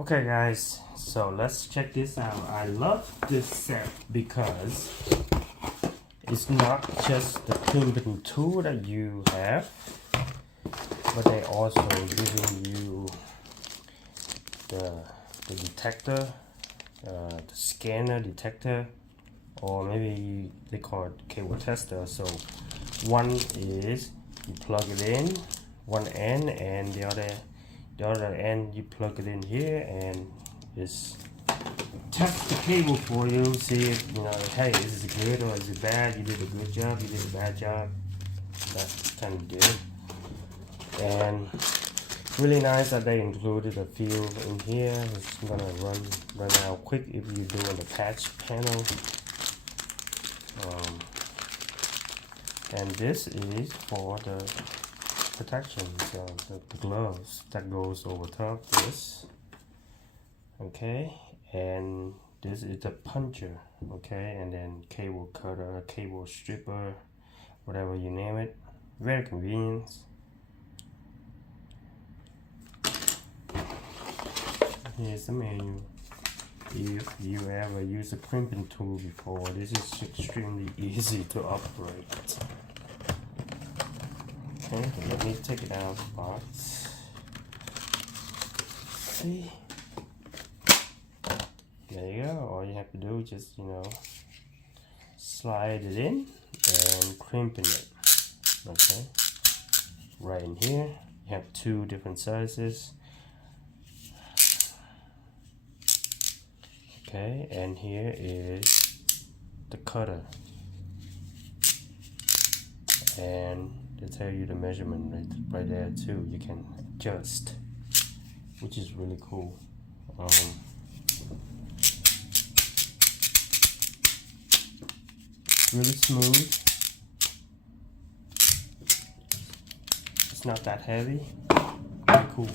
Okay guys, so let's check this out. I love this set because it's not just the crimping tool that you have, but they also giving you the detector, the scanner detector, or maybe they call it cable tester. So one is you plug it in one end, and the other end you plug it in here, and just test the cable for you, see if hey, is it good or is it bad, you did a good job, you did a bad job. That's kind of good. And really nice that they included a few in here. It's gonna run out quick if you do on the patch panel. And this is for the protection, so the gloves that goes over top this. Okay, and this is the puncher. Okay, and then cable cutter, cable stripper, whatever you name it. Very convenient. Here's the manual. If you ever use a crimping tool before, this is extremely easy to operate. Okay, let me take it out of the box. See? There you go. All you have to do is just, slide it in and crimping it. Okay. Right in here, you have two different sizes. Okay, and here is the cutter. And they tell you the measurement right there too. You can adjust, which is really cool. Really smooth. It's not that heavy. Really cool.